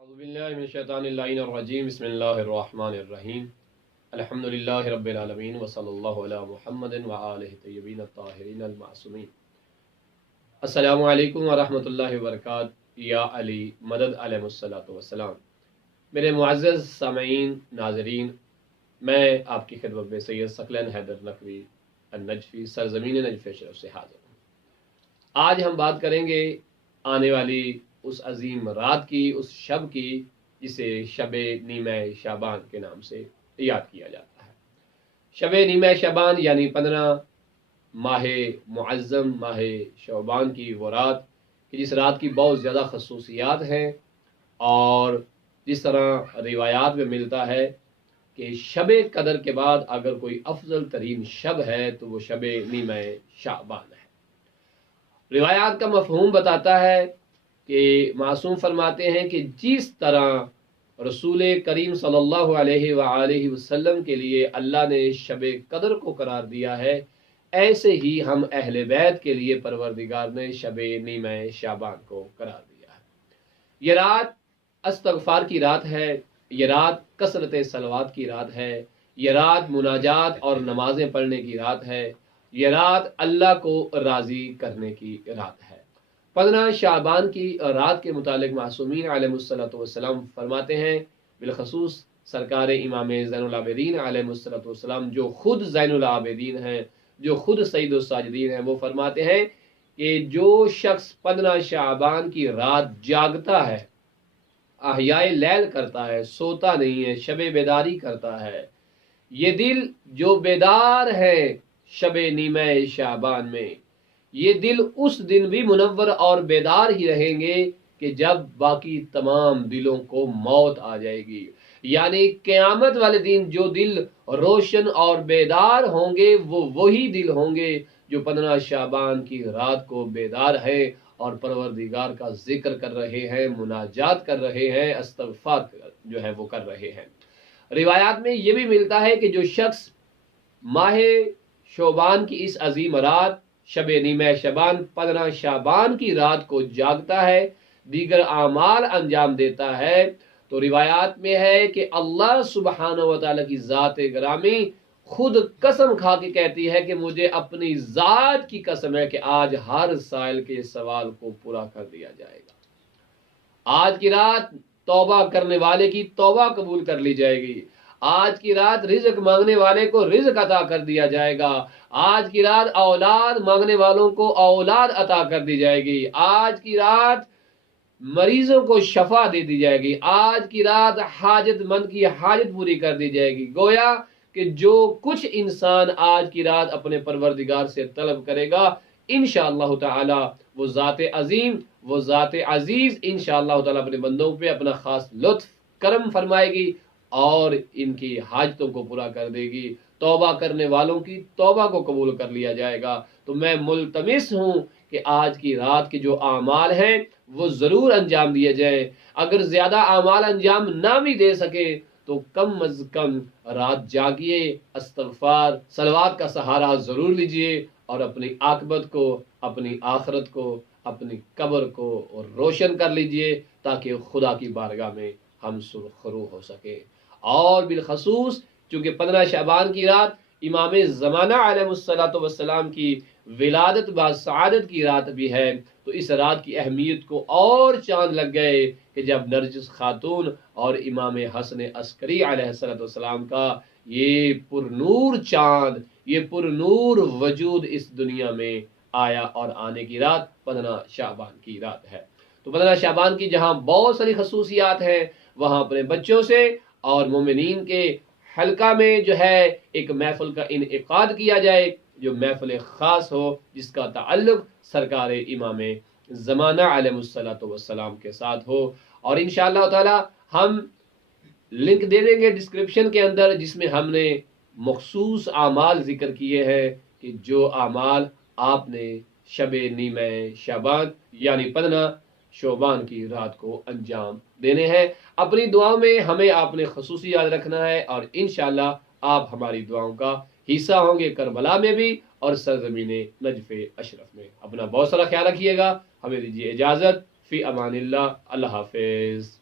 अऊज़ुबिल्लाहिमिनश्शैतानिर्रजीम बिस्मिल्लाहिर्रहमानिर्रहीम अल्हम्दुलिल्लाहि रब्बिल आलमीन व सल्लल्लाहु अला मुहम्मदिन व आलिहि तय्यबीन अत्ताहिरीन अल मासूमीन। अस्सलामु अलैकुम व रहमतुल्लाहि व बरकातहू। या अली मदद अलैहिस्सलातु वस्सलाम। मेरे मुअज़्ज़ज़ सामईन नाज़रीन, मैं आपकी खिदमत में सैयद सकलन हैदर नकवी अन-नजफ़ी सरज़मीन नजफ़ अशरफ से हाज़िर हूँ। आज हम बात करेंगे आने वाली उस अजीम रात की, उस शब की जिसे शब नीम शाबान के नाम से याद किया जाता है। शब नीम शाबान यानी 15 माह मुअज़्ज़म माह शाबान की वो रात कि जिस रात की बहुत ज़्यादा खसूसियात हैं, और जिस तरह रिवायात में मिलता है कि शब कदर के बाद अगर कोई अफजल तरीन शब है तो वो शब नीम शाबान है। रिवायात का मफहूम बताता है कि मासूम फरमाते हैं कि जिस तरह रसूल करीम सल्लल्लाहु अलैहि वसल्लम के लिए अल्लाह ने शब कदर को करार दिया है, ऐसे ही हम अहले बैत के लिए परवरदिगार ने शब नीम शाबान को करार दिया है। ये रात इस्तग़फ़ार की रात है, ये रात कसरत सलवात की रात है, ये रात मुनाजात और नमाजें पढ़ने की रात है, ये रात अल्लाह को राज़ी करने की रात है। 15 शाबान की रात के मुतालिक मासूमीन अलैहिस्सलातु वस्सलाम फरमाते हैं, बिलखसूस सरकार इमाम ज़ैनुल आबिदीन अलैहिस्सलातु वस्सलाम जो खुद ज़ैनुल आबिदीन हैं, जो खुद सईदुस साजिदीन हैं, वो फरमाते हैं कि जो शख्स 15 शाबान की रात जागता है, अहयाए लैल करता है, सोता नहीं है, शब बेदारी करता है, ये दिल जो बेदार है शब नीम शाबान में, ये दिल उस दिन भी मुनव्वर और बेदार ही रहेंगे कि जब बाकी तमाम दिलों को मौत आ जाएगी। यानी क़यामत वाले दिन जो दिल रोशन और बेदार होंगे वो वही दिल होंगे जो 15 शाबान की रात को बेदार है और परवरदिगार का जिक्र कर रहे हैं, मुनाजात कर रहे हैं, इस्तग़फ़ार जो है वो कर रहे हैं। रिवायात में ये भी मिलता है कि जो शख्स माह शाबान की इस अजीम रात शब नीम शाबान 15 शाबान की रात को जागता है, दीगर आमाल अंजाम देता है, तो रिवायात में है कि अल्लाह सुब्हानहू व तआला की ज़ात ग्रामी खुद कसम खा के कहती है कि मुझे अपनी ज़ात की कसम है कि आज हर साइल के सवाल को पूरा कर दिया जाएगा। आज की रात तौबा करने वाले की तौबा कबूल कर ली जाएगी। आज की रात रिज़्क मांगने वाले को रिज़्क अता कर दिया जाएगा। आज की रात औलाद मांगने वालों को औलाद अता कर दी जाएगी। आज की रात मरीजों को शफा दे दी जाएगी। आज की रात हाजतमंद की हाजत पूरी कर दी जाएगी। गोया कि जो कुछ इंसान आज की रात अपने परवरदिगार से तलब करेगा, इंशाअल्लाह ताला वो ज़ात अजीम, वो ज़ात अजीज इंशाअल्लाह ताला अपने बंदों पे अपना खास लुत्फ करम फरमाएगी और इनकी हाजतों को पूरा कर देगी। तौबा करने वालों की तौबा को कबूल कर लिया जाएगा। तो मैं मुल्तमिस हूँ कि आज की रात के जो आमाल हैं वो ज़रूर अंजाम दिए जाएं। अगर ज़्यादा आमाल अंजाम ना भी दे सके तो कम अज़ कम रात जागिए, इस्तग़फ़ार सलवात का सहारा ज़रूर लीजिए और अपनी आक़िबत को, अपनी आखिरत को, अपनी कब्र को रोशन कर लीजिए ताकि खुदा की बारगाह में हम सुरखरू हो सके। और बिलखसूस चूँकि 15 शाबान की रात इमाम ज़माना अलैहिस्सलातु वस्सलाम की विलादत व सआदत की रात भी है, तो इस रात की अहमियत को और चांद लग गए कि जब नरजिस खातून और इमाम हसन अस्करी अलैहिस्सलातु वस्सलाम का ये पुरनूर चांद, ये पुरनूर वजूद इस दुनिया में आया और आने की रात 15 शाबान की रात है। तो 15 शाबान की जहाँ बहुत सारी खसूसियात हैं, वहाँ अपने बच्चों से और मोमिनीन के हल्का में जो है एक महफिल का इनेकाद किया जाए, जो महफिल ख़ास हो जिसका ताल्लुक़ सरकार इमाम ज़माना अलैहिस्सलातु वस्सलाम के साथ हो। और इंशाअल्लाह ताला हम लिंक दे देंगे डिस्क्रिप्शन के अंदर जिसमें हमने मखसूस आमाल ज़िक्र किए हैं कि जो आमाल आपने शब नीम शाबान यानी 15 शाबान की रात को अंजाम देने हैं। अपनी दुआओं में हमें आपने खसूसी याद रखना है और इंशाअल्लाह आप हमारी दुआओं का हिस्सा होंगे, करबला में भी और सरज़मीन नजफ़ अशरफ में। अपना बहुत सारा ख्याल रखिएगा। हमें दीजिए इजाज़त। फ़ी अमानिल्लाह। अल्लाह हाफ़िज़।